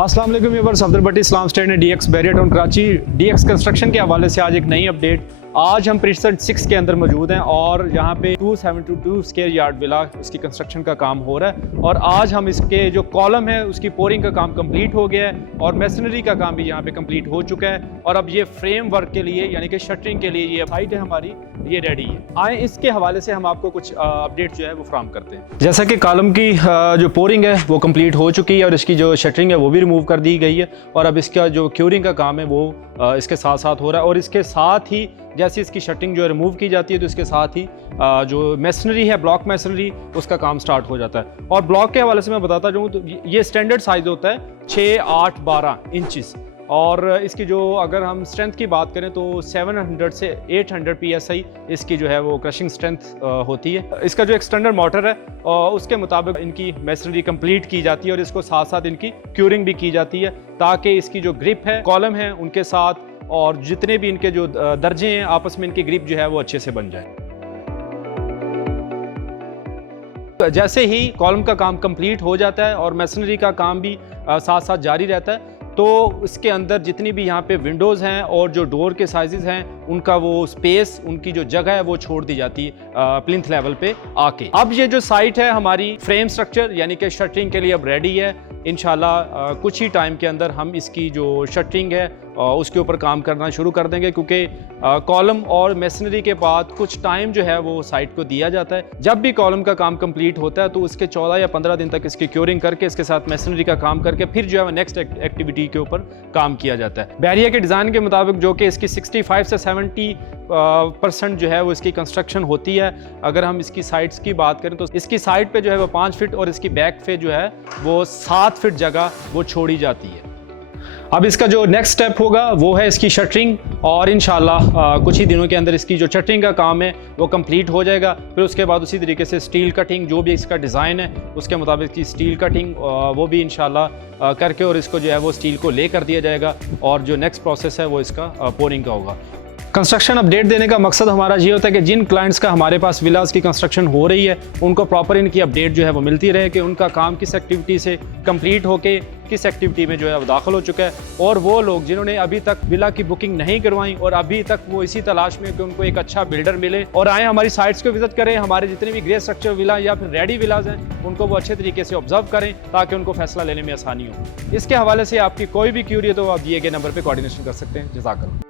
अस्सलाम वालेकुम व्यूअर्स, अब्दुल भट्टी इस्लाम स्टेट ने DX barrier town Karachi DX construction के हवाले से आज एक नई अपडेट। आज हम प्रीसेट 6 के अंदर मौजूद हैं और यहाँ पे 272 स्क्वायर यार्ड विला उसकी कंस्ट्रक्शन का काम हो रहा है और आज हम इसके जो कॉलम है उसकी पोरिंग का काम कंप्लीट हो गया है और मैसनरी का काम भी यहाँ पे कंप्लीट हो चुका है और अब ये फ्रेम वर्क के लिए यानी कि शटरिंग के लिए ये साइट है हमारी, ये रेडी है। आए इसके हवाले से हम आपको कुछ अपडेट जो है वो फ्राहम करते हैं। जैसा कि कॉलम की जो पोरिंग है वो कंप्लीट हो चुकी है और इसकी जो शटरिंग है वो भी रिमूव कर दी गई है और अब इसका जो क्यूरिंग का काम है वो इसके साथ साथ हो रहा है और इसके साथ ही जैसे इसकी शटरिंग जो है रिमूव की जाती है तो इसके साथ ही जो मैसनरी है, ब्लॉक मैसनरी, उसका काम स्टार्ट हो जाता है। और ब्लॉक के हवाले से मैं बताता जाऊँ तो ये स्टैंडर्ड साइज होता है 6, 8, 12 इंचेस और इसकी जो अगर हम स्ट्रेंथ की बात करें तो 700 से 800 PSI इसकी जो है वो क्रशिंग स्ट्रेंथ होती है। इसका जो एक्सटेंडर मोटर है उसके मुताबिक इनकी मैसनरी कंप्लीट की जाती है और इसको साथ साथ इनकी क्यूरिंग भी की जाती है ताकि इसकी जो ग्रिप है, कॉलम है, उनके साथ और जितने भी इनके जो दर्जे हैं आपस में इनकी ग्रिप जो है वो अच्छे से बन जाए। जैसे ही कॉलम का काम कंप्लीट हो जाता है और मैसनरी का काम भी साथ साथ जारी रहता है तो इसके अंदर जितनी भी यहाँ पे विंडोज़ हैं और जो डोर के साइजेस हैं उनका वो स्पेस, उनकी जो जगह है वो छोड़ दी जाती है प्लिंथ लेवल पे आके। अब ये जो साइट है हमारी फ्रेम स्ट्रक्चर यानी कि शटरिंग के लिए अब रेडी है। इंशाल्लाह कुछ ही टाइम के अंदर हम इसकी जो शटरिंग है उसके ऊपर काम करना शुरू कर देंगे क्योंकि कॉलम और मैसनरी के बाद कुछ टाइम जो है वो साइट को दिया जाता है। जब भी कॉलम का काम कंप्लीट होता है तो उसके 14 या 15 दिन तक इसकी क्यूरिंग करके इसके साथ मैसनरी का काम करके फिर जो है नेक्स्ट एक्टिविटी के ऊपर काम किया जाता है। बैरियर के डिज़ाइन के मुताबिक जो कि इसकी 65 से 70% जो है वो इसकी कंस्ट्रक्शन होती है। अगर हम इसकी साइड्स की बात करें तो इसकी साइड पे जो है वो 5 फीट और इसकी बैक पे जो है वो 7 फीट जगह वो छोड़ी जाती है। अब इसका जो नेक्स्ट स्टेप होगा वो है इसकी शटरिंग और इंशाल्लाह कुछ ही दिनों के अंदर इसकी जो शटरिंग का काम है वो कंप्लीट हो जाएगा। फिर उसके बाद उसी तरीके से स्टील कटिंग जो भी इसका डिज़ाइन है उसके मुताबिक की स्टील कटिंग वो भी इंशाल्लाह करके और इसको जो है वो स्टील को ले कर दिया जाएगा और जो नेक्स्ट प्रोसेस है वो इसका पोरिंग का होगा। कंस्ट्रक्शन अपडेट देने का मकसद हमारा ये होता है कि जिन क्लाइंट्स का हमारे पास विलास की कंस्ट्रक्शन हो रही है उनको प्रॉपर इनकी अपडेट जो है वो मिलती रहे कि उनका काम किस एक्टिविटी से कंप्लीट होके किस एक्टिविटी में जो है वो दाखिल हो चुका है। और वो लोग जिन्होंने अभी तक विला की बुकिंग नहीं करवाई और अभी तक वो इसी तलाश में कि उनको एक अच्छा बिल्डर मिले और आए हमारी साइट्स को विजिट करें, हमारे जितने भी ग्रे स्ट्रक्चर विला या फिर रेडी विलाज हैं उनको वो अच्छे तरीके से ऑब्जर्व करें ताकि उनको फैसला लेने में आसानी हो। इसके हवाले से आपकी कोई भी क्यूरी है तो आप दिए गए नंबर पर कोऑर्डिनेशन कर सकते हैं। जज़ाकल्लाह।